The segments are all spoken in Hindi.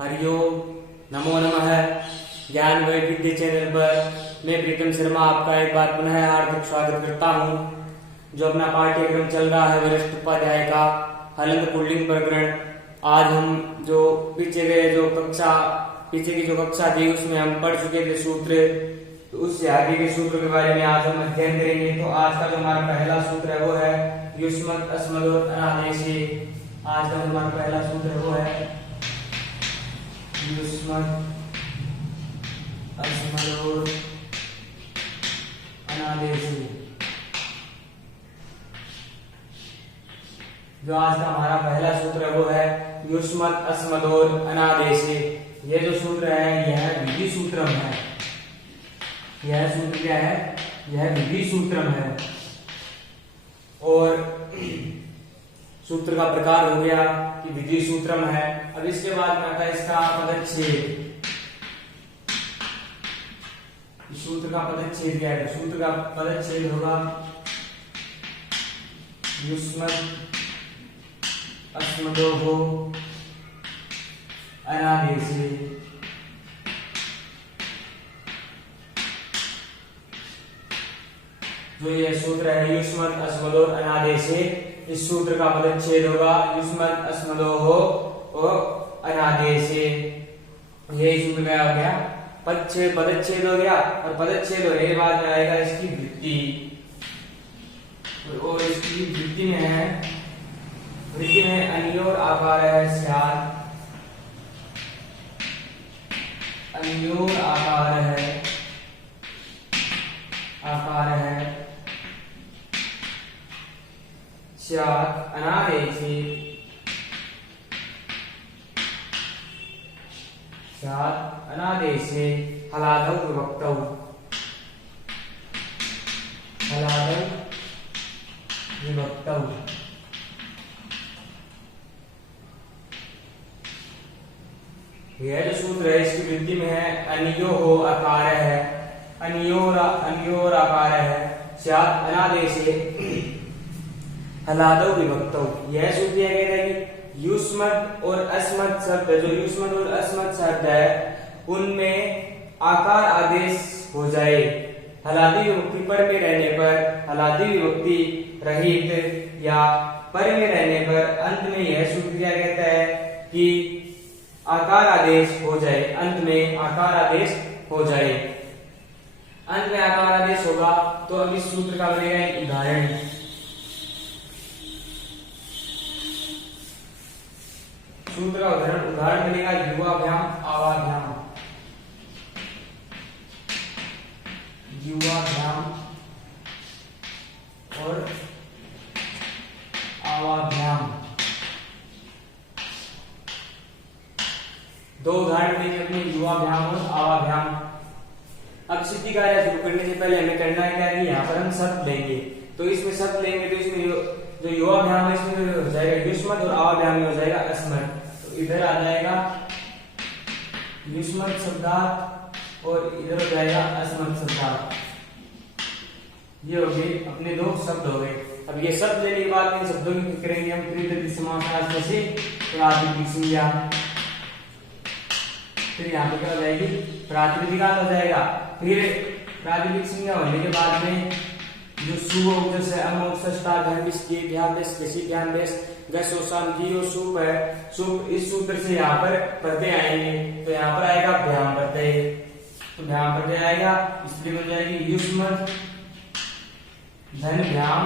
हरिओम, नमो नमः। ज्ञान वैविध्य चैनल पर मैं प्रीतम शर्मा आपका एक बार पुनः हार्दिक स्वागत करता हूं। जो अपना पाठ्यक्रम चल रहा है वरिष्ठ उपाध्याय का हलंत पुल्लिंग प्रकरण, आज हम जो पीछे की जो कक्षा थी उसमें हम पढ़ चुके थे सूत्र, तो उससे आगे के सूत्र के बारे में आज हम अध्ययन करेंगे। तो आज का जो हमारा पहला सूत्र है वो है युष्मत् अस्मदोर अनादेशे। आज का जो हमारा पहला सूत्र है वो है युष्मत् अस्मदोर अनादेशे। जो आज का हमारा पहला सूत्र है वो है युष्मत् अस्मदोर अनादेशे। ये जो सूत्र है यह विधि सूत्रम है। यह सूत्र क्या है? यह विधि सूत्रम है। और सूत्र का प्रकार हो गया कि विधि सूत्रम है। अब इसके बाद में आता है इसका पदच्छेद। सूत्र का पदच्छेद क्या है? सूत्र का पदच्छेद होगा युष्मत् अस्मदोः अनादेशे। जो ये सूत्र है युष्मत् अस्मदोः अनादेशे, इस सूत्र का पदच्छेद होगा युष्मत् अस्मदोः अनादेशे। यही सूत्र क्या हो गया? पदच्छेद हो गया। और पदच्छेद होने के बाद में आएगा इसकी वृत्ति। और इसकी वृत्ति में अन्योर आकार है स्यात्। अन्योर आकार है स्यात् अनादेशे। स्यात् अनादेशे हलादौ विभक्तौ। हलादौ विभक्तौ। यह जो सूत्र है इसकी वृत्ति में है अन्योः आकार है। अन्योर आकार है स्यात् अनादेशे हलादौ विभक्तौ। यह सूत्र यह कहता है कि युष्मत् और अस्मत् शब्द, जो युष्मत् और अस्मत् शब्द है उनमें आकार आदेश हो जाए। हलादी विभक्ति पर में रहने पर, हलादी विभक्ति रहित या पर में रहने पर अंत में यह सूत्र क्या कहता है कि आकार आदेश हो जाए। अंत में आकार आदेश हो जाए। अंत में आकार आदेश होगा। तो अब इस सूत्र का बनेगा एक उदाहरण। सूत्र का उदाहरण बनेगा युवाभ्याम आवाभ्याम। युवाभ्याम और आवाभ्याम। दो उदाहरण देंगे अपने युवाभ्याम और आवाभ्याम। अब सिद्धि कार्य शुरू करने से पहले हमें करना है क्या कि यहाँ पर हम शब्द लेंगे। तो इसमें शब्द लेंगे तो इसमें जो युवाभ्याम है इसमें हो जाएगा युष्मत् और आवाभ्याम में हो जाएगा अस्मत्। तो इधर आ जाएगा युष्मत् शब्दार्थ और इधर हो जाएगा अस्मत् शब्दार्थ। ये हो गए अपने दो शब्द हो गए। अब ये शब्द लेने के बाद इन शब्दों की करेंगे हम त्रिपदी समास से प्रातिपदिक संज्ञा। फिर यहाँ पे क्या हो जाएगी? प्रातिपदिकात हो जाएगा। फिर प्रातिपदिक संज्ञा होने के बाद में जो सुभ जैसे अमोक सस्ता धर्मिस के ध्यान देश किसी ध्यान देश गसोसाम जी और सूप है। सूप इस सूत्र से यहाँ पर प्रत्यय आएंगे। तो यहाँ पर आएगा भ्याम प्रत्यय। तो भ्याम प्रत्यय आएगा, इसलिए बन जाएगी युष्मत् धन भ्याम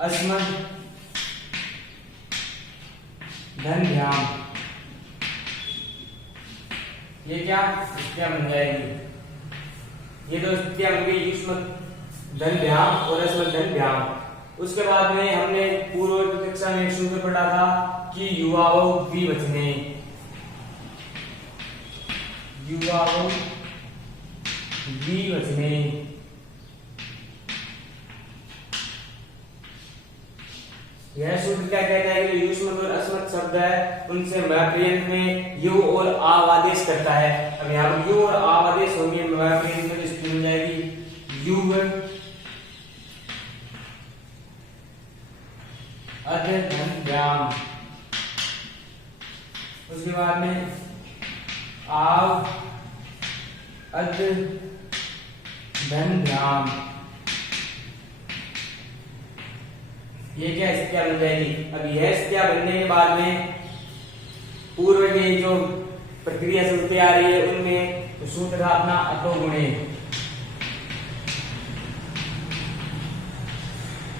अस्मत् धन भ्याम। ये क्या स्थितियां बन जाएगी? ये दो स्थितियां बन गई युष्मत् धन भ्याम और अस्मत् धन भ्याम। उसके बाद में हमने पूर्व कक्षा में एक सूत्र पढ़ा था कि युवाओ द्विवचने। युवाओ द्विवचने। यह सूत्र क्या कहता है कि युष्मत् और अस्मत् शब्द है उनसे मप्रियंत में यु और आव आदेश करता है। अब यहाँ पर यु और आव आदेश होंगे मप्रियंत में, स्थिति हो जाएगी यु अध धन व्याम। उसके बाद में आव अद धन ध्यान, ये क्या स्थितियां बन जाएगी। अब यह स्थितियां बनने के बाद में पूर्व की जो प्रक्रिया चलती आ रही है उनमें तो सूत्र था अपना अतो गुणे,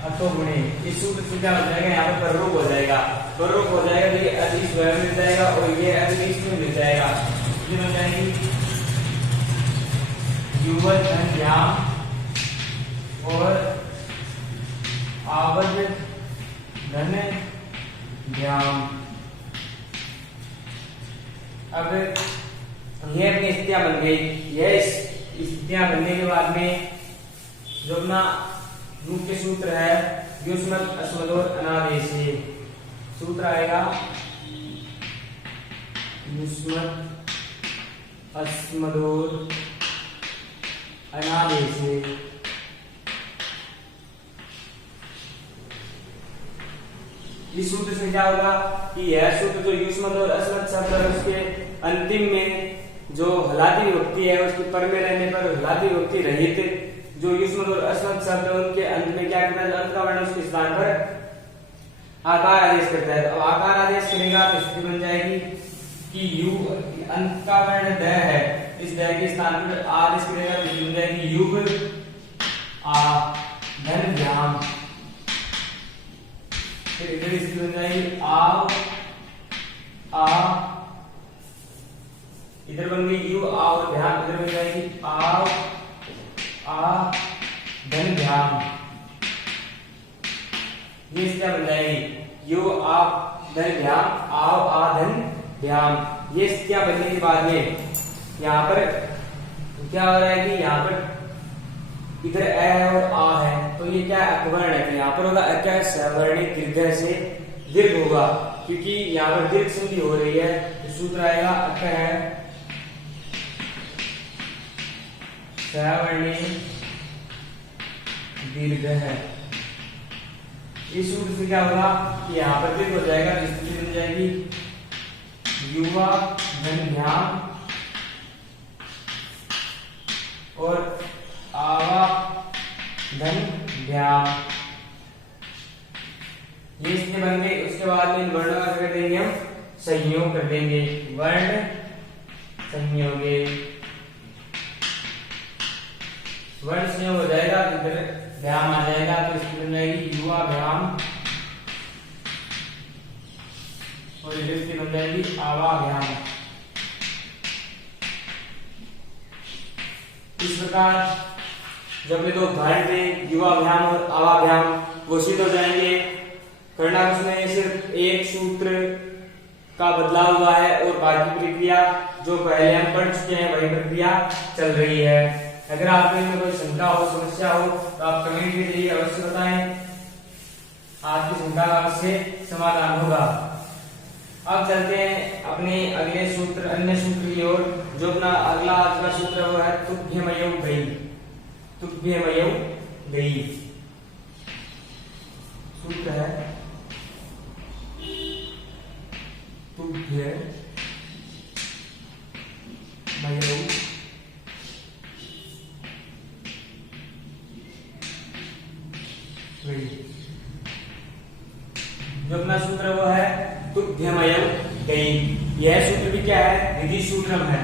अतो गुणे। इस सूत्र से क्या हो जाएगा, यहाँ पर पररूप हो जाएगा, पररूप हो जाएगा तो ये अधि स्वयं मिल जाएगा और ये अधि इसमें मिल जाएगा। ये बन जाएगी युवत धन ध्यान और आवद धन ध्यान। अब ये अपनी स्थितियां बन गई। यह स्थितियां बनने के बाद में जो अपना मुख्य सूत्र है युष्मत् अस्मदोर अनादेश, सूत्र आएगा युष्मत् अस्मदोर अनादेश। इस सूत्र से क्या होगा कि यह सूत्र जो युष्मत् और अस्मत् शब्द है उसके अंतिम में जो हलाती विभक्ति है उसके पर में रहने पर हलाती विभक्ति रहित जो युष्मत् और अस्मत् शब्द है उनके अंत में क्या करता है, अंत का वर्ण उसके स्थान पर आकार आदेश करता है। तो आकार आदेश करेगा तो स्थिति बन जाएगी कि यु अंत का वर्ण द है, इस द के स्थान पर आदेश करेगा तो स्थिति बन जाएगी युग आ धन ध्यान। फिर इधर स्थिति बन जाएगी आव आ, इधर बन गई यू आव ध्यान, इधर बन जाएगी आव आ धन ध्यान। ये क्या बन जाएगी यू आप धन ध्यान आव आ धन ध्यान। ये क्या बनने के बाद में यहाँ पर क्या हो रहा है कि यहाँ पर इधर ए है और आ है तो ये क्या अपवर्ण है, तो यहाँ पर होगा क्या सवर्णित दीर्घ से दीर्घ होगा क्योंकि यहाँ पर दीर्घ संधि हो रही है। तो सूत्र आएगा अक है सवर्णित दीर्घ है। इस सूत्र से क्या होगा कि यहाँ पर दीर्घ हो जाएगा, स्थिति बन जाएगी युवा धन ध्यान और आवा धन ध्यान। ये इसमें बन गए। उसके बाद में इन वर्णों का कर देंगे हम संयोग कर देंगे, वर्ण संयोगे, वर्ण संयोग हो जाएगा इधर ध्यान आ जाएगा तो इसकी बन जाएगी युवा ध्यान और इधर इसकी बन जाएगी आवा ध्यान। इस प्रकार जब ये दो धारण थे युवाभ्याम और आवाभ्याम घोषित हो जाएंगे। करना उसमें सिर्फ एक सूत्र का बदलाव हुआ है और बाकी प्रक्रिया जो पहले हम पढ़ चुके हैं वही प्रक्रिया चल रही है। अगर आपको इनमें कोई शंका हो समस्या हो तो आप कमेंट के जरिए अवश्य बताएं, आपकी शंका का अवश्य समाधान होगा। अब चलते हैं अपने अगले सूत्र अन्य सूत्र की ओर। जो अपना अगला आज का सूत्र वो है तुभ्यमयो गई, तुभ्यमयो गई सूत्र है तुभ्यमयो गई। जो अपना सूत्र वो है तुभ्यमयो गई। यह सूत्र भी क्या है, विधि सूत्रम है।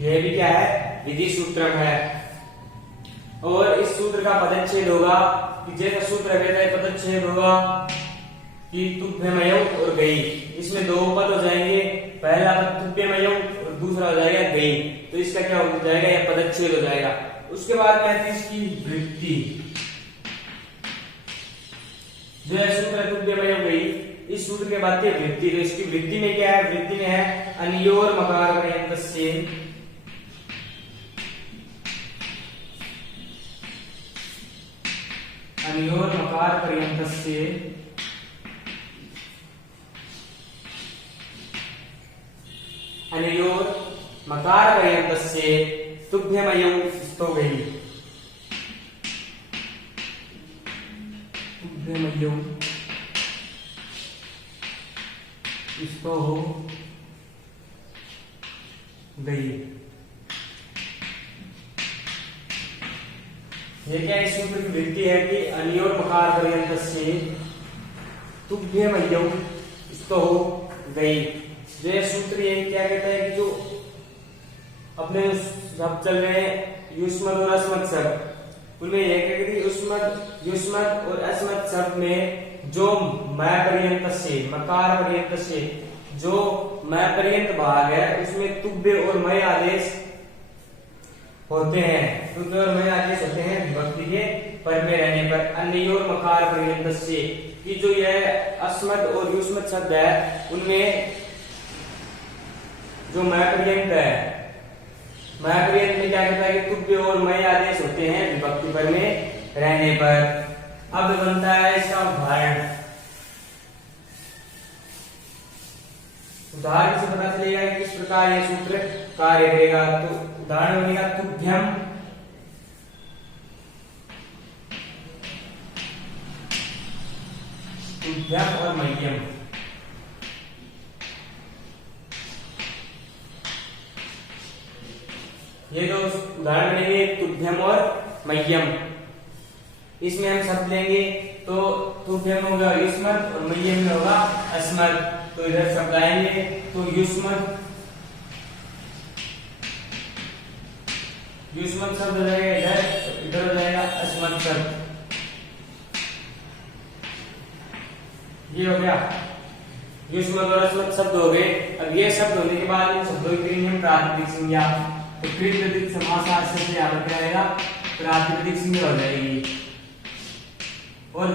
यह भी क्या है, विधि सूत्रम है। और इस सूत्र का पदच्छेद होगा कि जैसा सूत्र है पदच्छेद होगा कि तुभ्यमयो और गई। इसमें दो पद हो जाएंगे, पहला पद तुभ्यमयो और दूसरा हो जाएगा गई। तो इसका क्या हो जाएगा, यह पदच्छेद हो जाएगा। उसके बाद में है इसकी वृत्ति। जो है सूत्र तुभ्यमयो गई, इस सूत्र के बाद वृत्ति। तो इसकी वृत्ति में क्या है, वृत्ति में है अनियोर मकार पर्यंतस्य, अनियोर मकार पर्यंतस्य अनियोर मकार पर्यंतस्य तुभ्यमयो स्तो गई, तुभ्य मय्यौ इसको हो गई। ये क्या इस सूत्र की वृत्ति है कि अनियोर मकार पर्यंतस्य तुभ्य मय्यौ इसको हो गई। जो ये सूत्र ये क्या कहता है कि जो अपने शब्द चल रहे हैं युष्मत और अस्मत् शब्द, उनमें यह कहते हैं कि युष्मत और अस्मत् शब्द में जो मैं पर्यंत से मकार पर्यंत से जो मैं पर्यंत भाग है उसमें तुभ्य और मय आदेश होते हैं। तुभ्य और मय आदेश होते हैं विभक्ति के पर में रहने पर। अन्योर मकार पर्यंत से कि जो यह अस्मत् और युष्मत शब्द है उनमें जो मैं पर्यंत है, मैं पर्यंत में क्या कहता है कि तुभ्य और मय आदेश होते हैं विभक्ति पर में रहने पर। अब बनता है इसका उदाहरण। उदाहरण से पता चलेगा कि किस प्रकार यह सूत्र कार्य करेगा। तो उदाहरण बनेगा तुभ्यम तुभ्यम और मह्यम। ये दो उदाहरण लेंगे तुभ्यम और मह्यम। इसमें हम शब्द लेंगे तो तुभ्यम होगा युष्मत और मह्यम में होगा अस्मत्। तो इधर शब्द आएंगे तो युष्मत शब्द हो जाएगा इधर, इधर हो जाएगा अस्मत् शब्द। ये हो गया युष्मत और अस्मत् शब्द हो गए। अब ये शब्द होने के बाद इन शब्दों की करेंगे हम प्रातिपदिक संज्ञा। तो प्रातिपदिक समास से यहाँ पर क्या आएगा प्रातिपदिक संज्ञा हो जाएगी। और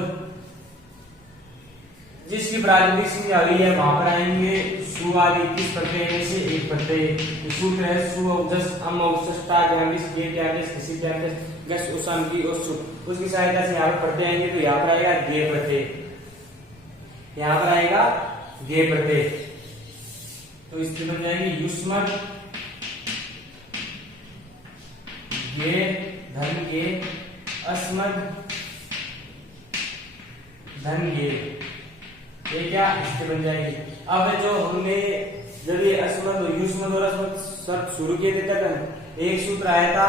जिसकी प्रातिपदिक संज्ञा हुई है वहां पर आएंगे सु आदि किस प्रत्यय में से एक प्रत्यय। सूत्र है सु औजस अम औजसता गस गे त्यागस किसी त्यागस गस उसम की उस उसकी सहायता से यहाँ पर प्रत्यय आएंगे। तो यहाँ पर आएगा गे प्रत्यय, यहाँ पर आएगा गे प्रत्यय। तो इसकी बन जाएगी युष्मत गे धन गे अस्मत् धन गे। ये क्या इससे बन जाएगी। अब जो हमने जब ये अस्मत् और युष्मत और अस्मत् शब्द शुरू किए थे तब एक सूत्र आया था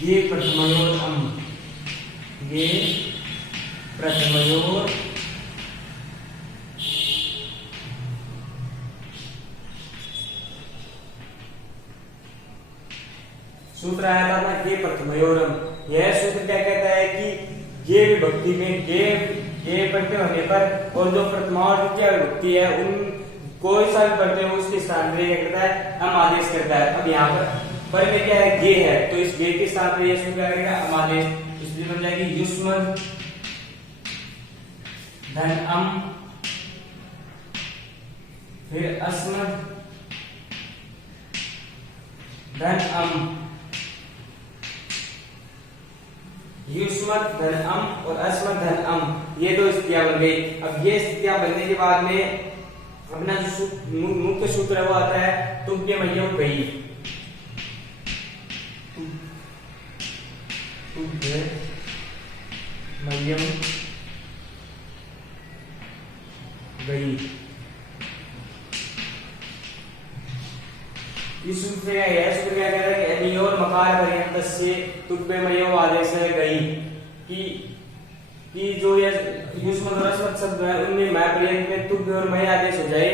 गे प्रथमयोर अम, गे प्रथमयोर सूत्र आया था ना गे प्रथमयोरम। यह सूत्र क्या कहता है कि गे विभक्ति में गे प्रत्यय होने पर और जो प्रथमा और द्वितीय विभक्ति है उन कोई सा भी प्रत्यय हो उसके स्थान पर क्या करता है हम आदेश करता है। अब यहाँ पर में क्या है गे है तो इस गे के स्थान पर ये सूत्र क्या करेगा हम आदेश। इसलिए बन जाएगी युष्मत धन अम फिर अस्मत् धन अम। युष्मत धन अम और अस्मत् धन अम ये दो स्थितियां बन गई। अब ये स्थितियां बनने के बाद में अपना जो मुख्य सूत्र है वो आता है तुभ्य मह्यम गई। तुभ्य मह्यम गई। इस सूत्र से यह सूत्र क्या कह रहा है कि अनियोर मकार पर्यंत से तुभ्य मह्यम आदेश है गई कि जो ये युष्मत और अस्मत् शब्द है उनमें मैं पर्यंत में तुभ्य और मय आदेश हो जाए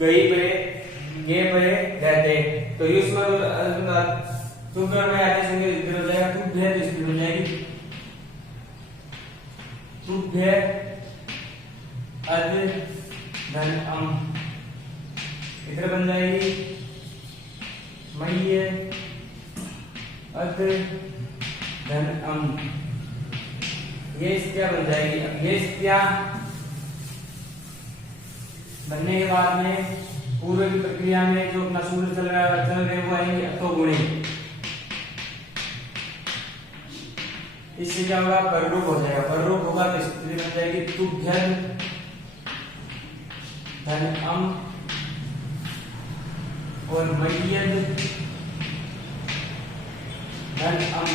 गई पे गे पे रहते। तो युष्मत और तुभ्य और मय आदेश होंगे इधर हो जाएगा तुभ्य। तो इसकी हो जाएगी तुभ्य अध धन अम। इधर बन जाएगी मह्य अध धन अम। ये स्थितियां बन जाएगी। अब ये स्थितियां बनने के बाद में पूर्व की प्रक्रिया में जो अपना सूत्र चल रहे वो आएंगे अतो गुणे। इससे क्या होगा पररूप हो जाएगा। पररूप होगा तो स्थिति बन जाएगी तुभ्यं धन अम और मह्यं धन अम।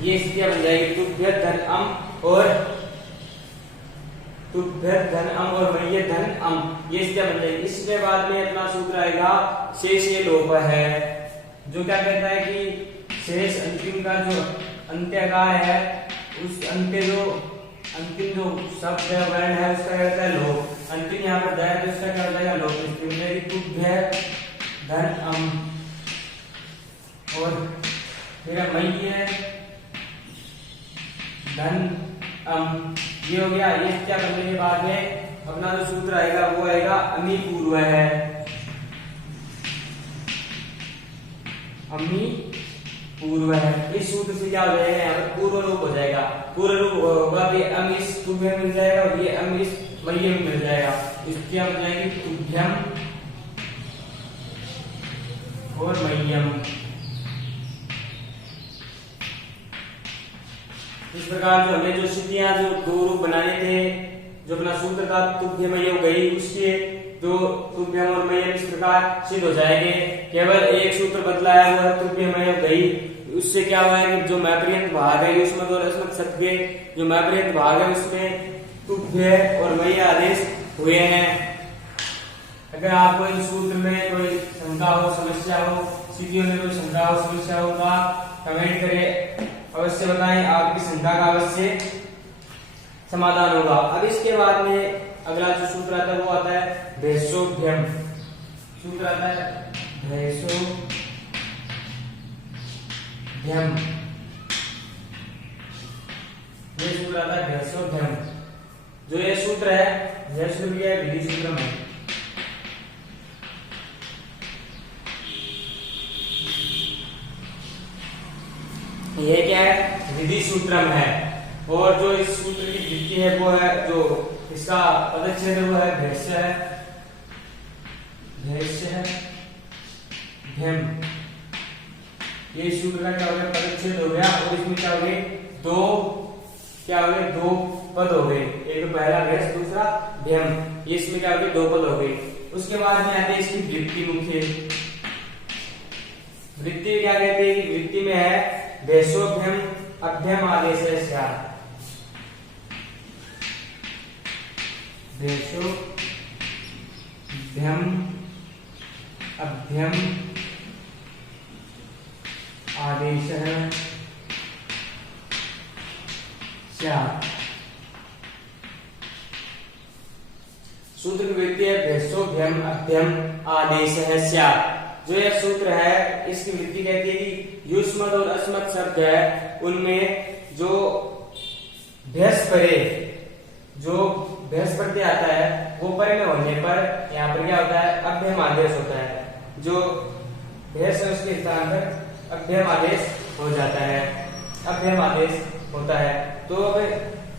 ये स्थितियां बन जाएगी तुभ्य धन अम और तुभ्य धन अम और मय्य धन अम, ये स्थितियां बन जाएगी। इसके बाद में अपना सूत्र आएगा शेष ये लोप है, जो क्या कहता है कि शेष अंतिम का जो अंत्यकार है उस अंतिम जो शब्द है वर्ण है उसका क्या कहता है लोप। अंतिम यहाँ पर है तो उसका क्या हो जाएगा लोप। तुभ्य धन अम और फिर मय्य धन अम, ये हो गया। ये क्या करने के बाद में अपना जो सूत्र आएगा वो आएगा अमी पूर्व है, अमी पूर्व है। इस सूत्र से क्या हो जाएगा यहाँ पर पूर्व रूप हो जाएगा। पूर्व रूप होगा ये अम इस तुभ्यम मिल जाएगा और ये अम इस मय्यम मिल जाएगा। इसकी क्या हो जाएगी तुभ्यम और मय्यम। इस प्रकार जो हमने जो स्थितियां जो दो रूप बनाने थे, जो अपना सूत्र था तुभ्यम मय्यम गई, उसके जो तुभ्यम और मय्यम इस प्रकार सिद्ध हो जाएंगे। केवल एक सूत्र बदला है वो है तुभ्यम मय्यम गई। उससे क्या हुआ है कि जो मैपर्यंत भाग है उसमें और अस्मत् शब्द के जो मैपर्यंत भाग है उसमें तुभ्य और मय्य आदेश हुए हैं। अगर आपको इस सूत्र में कोई शंका हो, समस्या हो, स्थितियों में कोई शंका हो, समस्या हो तो आप कमेंट करें, अवश्य बताएं, आपकी शंका का अवश्य समाधान होगा। अब इसके बाद में अगला जो सूत्र आता है वो आता है भेषोभ्यम। सूत्र आता है भेषोभ्यम। ये सूत्र आता है भेषोभ्यम। जो ये सूत्र है यह सूत्र है विधि सूत्रम है। ये क्या है विधि सूत्रम है। और जो इस सूत्र की वृत्ति है वो है जो इसका पदच्छेद है वो है भेष्य है, भेष्य है भ्यम। ये सूत्र का क्या हो गया पदच्छेद हो गया और इसमें क्या हो गए दो दो पद हो गए, एक तो पहला भेष दूसरा भ्यम। ये इसमें क्या हो गए दो पद हो गए। उसके बाद में आते हैं इसकी वृत्ति। मुख्य वृत्ति क्या कहते हैं कि वृत्ति में है भेषोभ्यम अभ्यम आदेश है स्यात्। भेषोभ्यम अभ्यम आदेश है स्यात्। सूत्र की वृत्ति है भेषोभ्यम अभ्यम आदेश है स्यात्। जो यह सूत्र है इसकी वृत्ति कहती है कि युष्मत् और अस्मत् शब्द है उनमें जो भेष परे जो भेष प्रत्यय आता है वो परे में होने पर यहाँ पर क्या होता है अभ्यम आदेश होता है। जो भेष है उसके स्थान पर अभ्यम आदेश हो जाता है, अभ्यम आदेश होता है। तो अब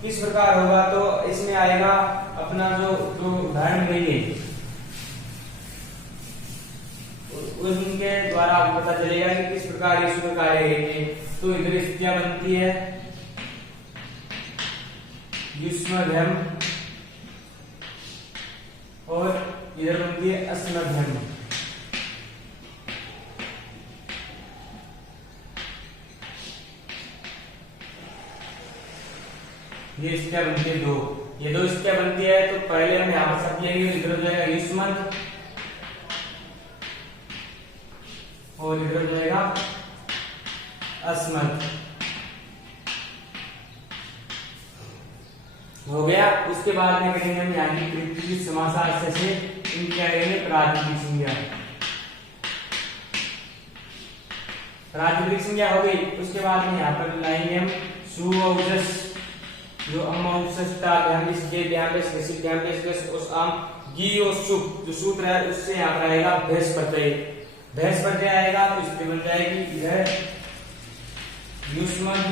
किस प्रकार होगा तो इसमें आएगा अपना जो उदाहरण देंगे उनके द्वारा आपको पता चलेगा कि किस प्रकार ये सूत्र कार्य करेंगे। तो इधर स्थितियां बनती है युष्मभ्यम और इधर बनती है अस्मभ्यम। ये स्थितियां बनती है दो, ये दो स्थितियां बनती है। तो पहले हम यहाँ पर शब्द लेंगे, इधर हो जाएगा युष्मत् और इधर हो जाएगा अस्मत्। हो गया। उसके बाद में करेंगे हम यहाँ की वृत्ति समासार्थ से इन क्या करेंगे प्रातिपदिक संज्ञा। प्रातिपदिक संज्ञा हो गई। उसके बाद में यहाँ पर लाएंगे हम सु औजस जो उस आम गी और सुप जो सूत्र है उससे यहाँ पर आएगा भेष प्रत्यय। भेष प्रत्यय आएगा तो इसमें बन जाएगी इधर युष्मत्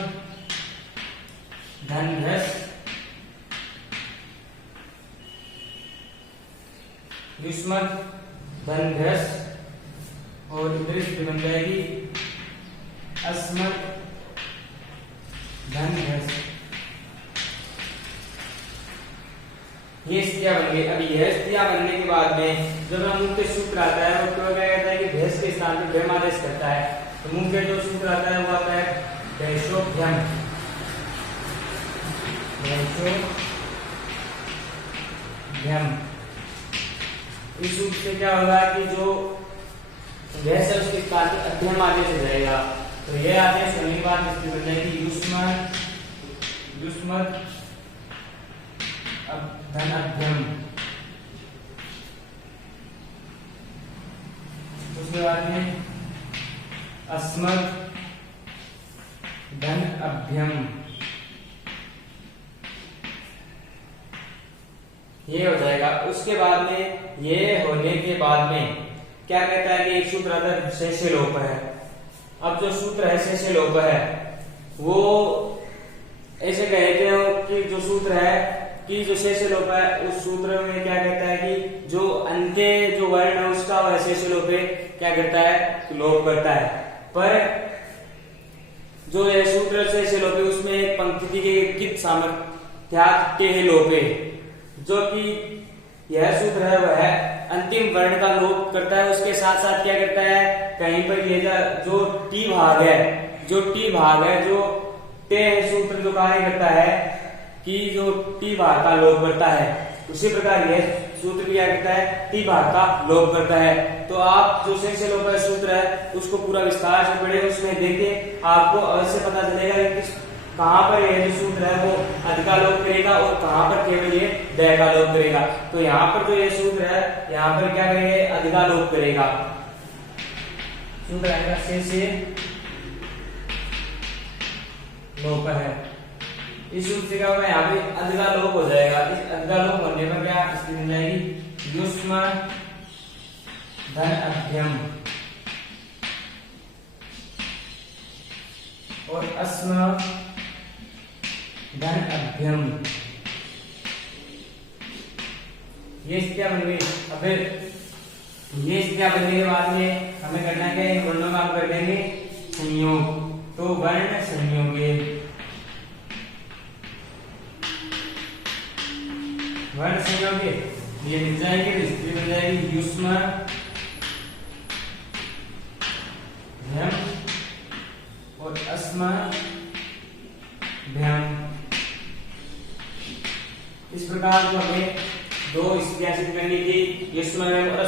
धन भेष, युष्मत् धन भेष और इधर इसमें बन जाएगी अस्मत् धन भेष। ये स्थितियां बन गई। अभी यह स्थितियां बनने के बाद में जब हम मुख्य सूत्र आता है वो क्या कहता है कि भेष के स्थान पर भ्यम आदेश करता है। तो मुख्य जो सूत्र आता है वो आता है भेषोभ्यम भ्यम। इस सूत्र से क्या होगा कि जो गैस है उसके काल अध्ययन आगे से जाएगा। तो ये आते हैं सभी बात इसकी बन जाएगी युष्मत् धन अध्ययन। उसके बाद में अस्मत् धन अभ्यम। ये हो जाएगा। उसके बाद में ये होने के बाद में क्या कहता है कि एक सूत्र आता है शेषे लोप है। अब जो सूत्र है शेषे लोप है वो ऐसे कहते हो कि जो सूत्र है कि जो शेषे लोप है उस सूत्र में क्या कहता है कि जो अंत्य जो वर्ण है उसका वह शेषे लोप क्या करता है लोप करता है। पर जो ये सूत्र शेषे लोप उसमें एक पंक्ति के कित सामर्थ्याते लोपे, जो कि यह सूत्र है वह अंतिम वर्ण का लोप करता है। उसके साथ साथ क्या करता है कहीं पर ये जो टी भाग है जो ते सूत्र जो कार्य करता है कि जो टी भाग का लोप करता है, उसी प्रकार यह सूत्र भी क्या करता है टी भाग का लोप करता है। तो आप जो शेषे लोप का सूत्र है उसको पूरा विस्तार से पढ़े, उसमें देखें आपको अवश्य पता चलेगा कि कहां पर ये जो सूत्र है वो अध का लोप करेगा और कहां पर केवल ये दय का लोप करेगा। तो यहाँ पर जो ये सूत्र है यहाँ पर क्या करेंगे अध का लोप करेगा। सूत्र आएगा शेषे लोप है। इस सूत्र से क्या होगा यहाँ पे अध का लोप हो जाएगा। इस अध का लोप होने पर क्या स्थिति बन जाएगी युष्मत् धन अभ्यम और अस्मत् धन अभ्यम। ये स्थितियां बन गई। अब ये स्थितियां बनने के बाद में हमें करना क्या है, वर्णों का हम कर देंगे संयोग। तो वर्ण संयोगे, वर्ण संयोगे ये मिल जाएंगे तो स्थिति बन जाएगी युष्मत् भ्यम और अस्मत् भ्यम। इस प्रकार जो हमें दो स्थितियां सिद्ध करनी थी युष्मत् भ्यम और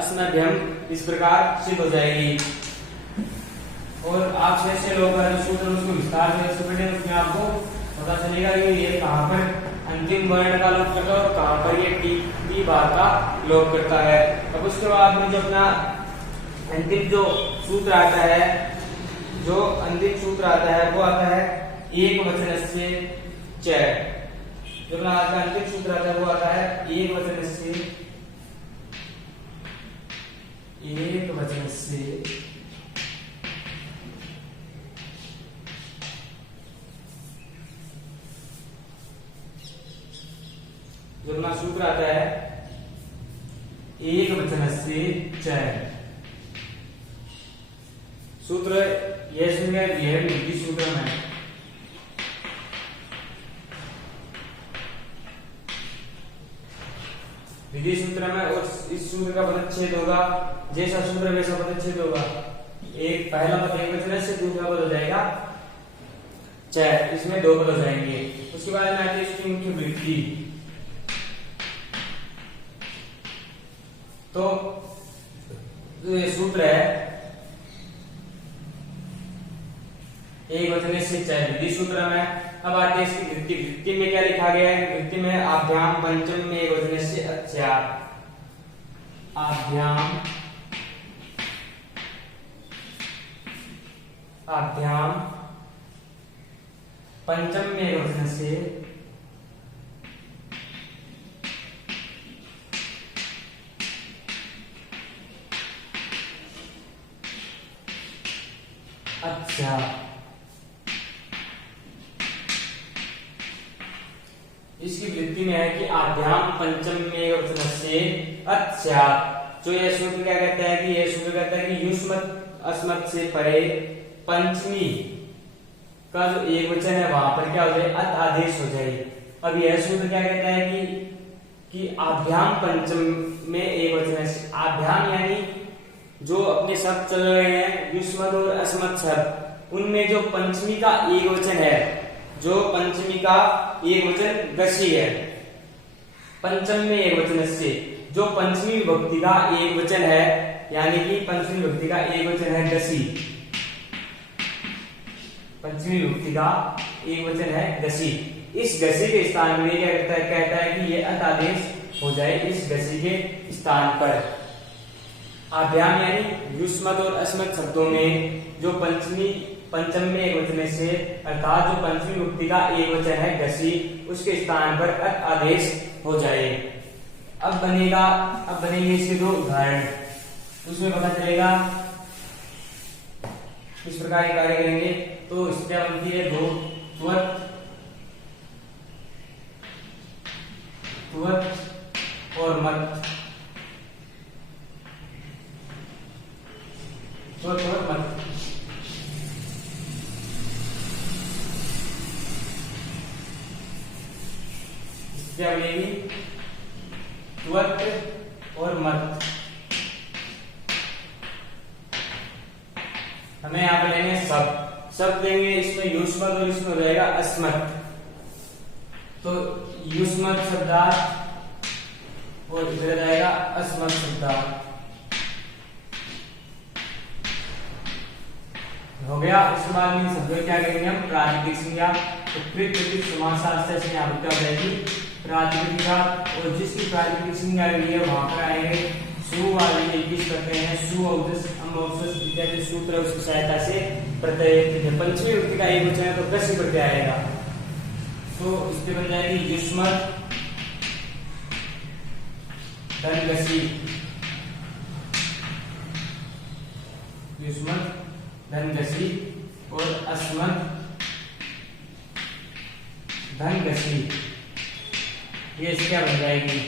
अस्मत् भ्यम इस प्रकार सिद्ध हो जाएगी। और आप शेषे लोप का जो सूत्र उसको विस्तार से पढ़ें, उसमें आपको पता चलेगा कि ये कहां पर अंतिम वर्ण का लोप करता है और कहां पर ये टी भाग का लोप करता है। अब उसके बाद में जो अपना अंतिम जो सूत्र आता है, जो अंतिम सूत्र आता है वो आता है एक वचनस्य च। जो अपना आज का अंतिम सूत्र आता है वो आता है एक वचनस्य जो अपना सूत्र आता है एक वचनस्य च। सूत्र यह विधि सूत्र है। विधि सूत्र में और इस सूत्र का पदच्छेद होगा, जैसा सूत्र वैसा पदच्छेद होगा। एक पहला पद एक वचन से दूसरा पद हो जाएगा च, इसमें दो पद हो जाएंगे। उसके बाद में आती है इसकी मुख्य वृत्ति। तो जो ये सूत्र है एक वचन से च विधि सूत्र में। अब आते हैं इसकी वृत्ति। वृत्ति में क्या लिखा गया है, वृत्ति में आभ्याम पंचम में एक वचन से अच्छा, आभ्याम पंचम में एक वचन से अच्छा। इसकी वृत्ति में है कि आभ्याम पंचम में वचन से अच्छा। जो यह सूत्र क्या कहता है कि यह सूत्र कहता है कि युष्मत् अस्मत् से परे पंचमी का जो एक वचन है वहां पर क्या हो जाए अत आदेश हो जाए। अब यह सूत्र क्या कहता है कि आभ्याम पंचम में एक वचन है। आभ्याम यानी जो अपने शब्द चल रहे हैं युष्मत् और अस्मत् शब्द, उनमें जो पंचमी का एक वचन है, जो पंचमी का एक वचन गसी है, पंचम में एक वचन से जो पंचमी विभक्ति का एक वचन है, यानी कि पंचमी विभक्ति का एक वचन है गसी, पंचमी विभक्ति का एक वचन है गसी। इस गसी के स्थान में क्या कहता है कि ये अत आदेश हो जाए इस गसी के स्थान पर। आभ्याम यानी युष्मत और अस्मत् शब्दों में जो पंचम में एक वचन से अर्थात जो पंचमी विभक्ति का एक वचन है गसी, उसके स्थान पर अत आदेश हो जाए। अब बनेंगे इसके दो उदाहरण, उसमें पता चलेगा किस प्रकार के कार्य करेंगे। तो इसके बनती है दो, त्वत और मत, त्वत और मत। क्या बनेगी? त्वत और मत। हमें यहाँ पे लेंगे शब्द लेंगे, इसमें युष्मत और इसमें हो जाएगा अस्मत्। तो युष्मत शब्दार्थ और इधर जाएगा अस्मत् शब्दार्थ हो गया। उसके बाद में शब्दों क्या करेंगे हम? प्रातिपदिक संज्ञा। तो प्रत्येक समासार्थक से यहाँ पर क्या हो जाएगी? प्रातिपदिक। और जिसकी प्रातिपदिक संज्ञा है वहां पर आएंगे सु वाले किस करते हैं सु औजस अमौजस इत्यादि सूत्र उसकी सहायता से प्रत्यय। पंचमी विभक्ति का एक वचन है तो कसी प्रत्यय आएगा, तो इससे बन जाएगी युष्मत धन गसी, युष्मत धन गसी और अस्मत् धन गसी। ये क्या बन जाएगी?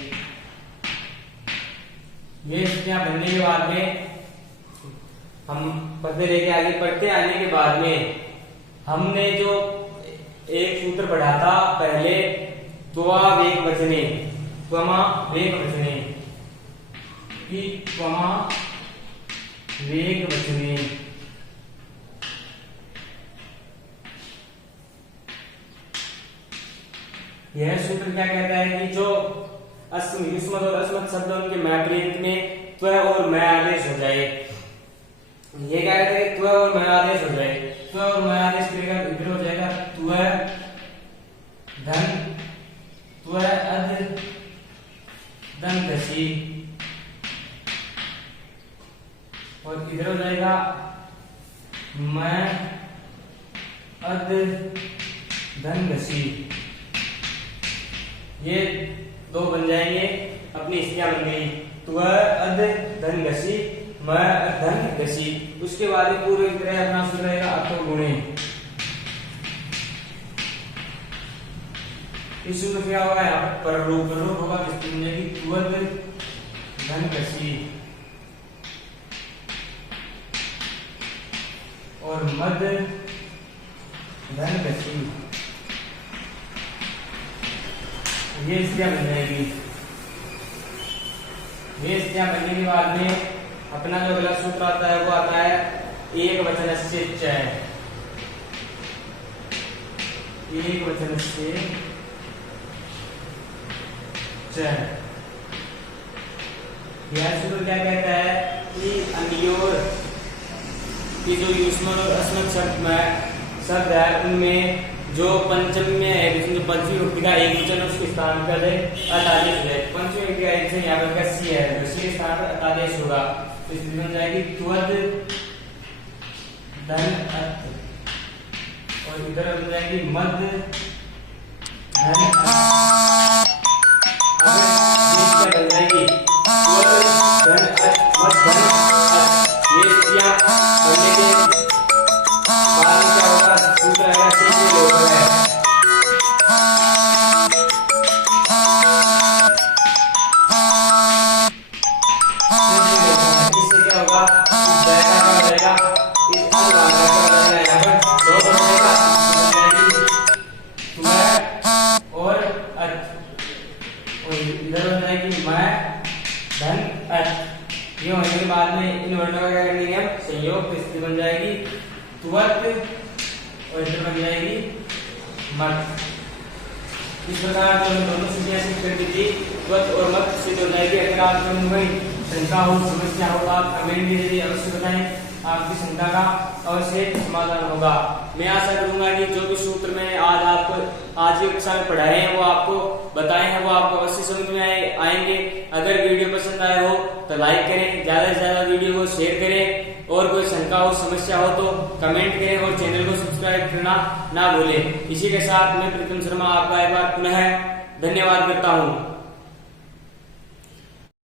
ये क्या बनने के बाद में हम पढ़ते लेके आगे पढ़ते आने के बाद में हमने जो एक सूत्र पढ़ा था पहले, त्वा वेग वचने, त्वमा वेग वचने कि त्वमा वेग वचने। यह सूत्र क्या कहता है कि जो युष्मत और अस्मत् शब्द उनके मैप्रियंत में त्व और मैं आदेश हो जाए। ये क्या कहते हैं? त्व और मैं आदेश हो जाए। त्व और मैं आदेश करेगा इधर हो जाएगा त्व धन त्व अध धन गसी, और इधर हो जाएगा मैं अध धन गसी। ये दो बन जाएंगे, अपनी स्थितियां बन गई त्व अध धन गसी, मैं धन गसी। उसके बाद पूरे तरह अपना सूत्र रहेगा अतो गुणे। इस सूत्र क्या होगा? यहाँ पर रूप होगा, किसकी बनेगी? त्वद धन गसी और मद धन गसी। ये स्थितियां बन जाएगी। ये स्थितियां बनने के बाद में अपना जो अगला सूत्र आता है वो आता है एक वचन से च। एक वचन से च। यह सूत्र क्या कहता है कि अन्योर की जो युष्मत और अस्मत् शब्द है उनमें जो पंचम में है, जो पंचमी विभक्ति का एक वचन है उसके स्थान पर अत आदेश है। पंचमी विभक्ति का एक वचन यहाँ पर गसी है, गसी के स्थान पर अत आदेश होगा, तो इसमें बन जाएगी त्वद धन अत, और इधर बन जाएगी मद धन अत। अब ये क्या बन जाएगी? त्वद धन अत मद धन अत। ये स्थितियां बनने के बाद क्या होगा? सूत्र आएगा ये होने के बाद में इन वर्णों का क्या करेंगे हम? संयोग। स्थिति बन जाएगी त्वत और इधर बन जाएगी मत। इस प्रकार जो दोनों स्थितियां सिद्ध कर दी थी, त्वत और मत सिद्ध हो जाएगी। अगर आपको कोई शंका हो, समस्या हो, आप कमेंट के जरिए अवश्य बताएं, आपकी शंका का अवश्य समाधान होगा। मैं आशा करूंगा कि जो भी सूत्र मैंने आज की कक्षा में पढ़ाए हैं वो आपको बताए हैं, वो आपको अवश्य समझ में आएंगे। अगर वीडियो पसंद आया हो तो लाइक करें, ज्यादा से ज्यादा वीडियो को शेयर करें, और कोई शंका हो, समस्या हो तो कमेंट करें और चैनल को सब्सक्राइब करना ना भूलें। इसी के साथ मैं प्रीतम शर्मा आपका एक बार पुनः धन्यवाद करता हूँ।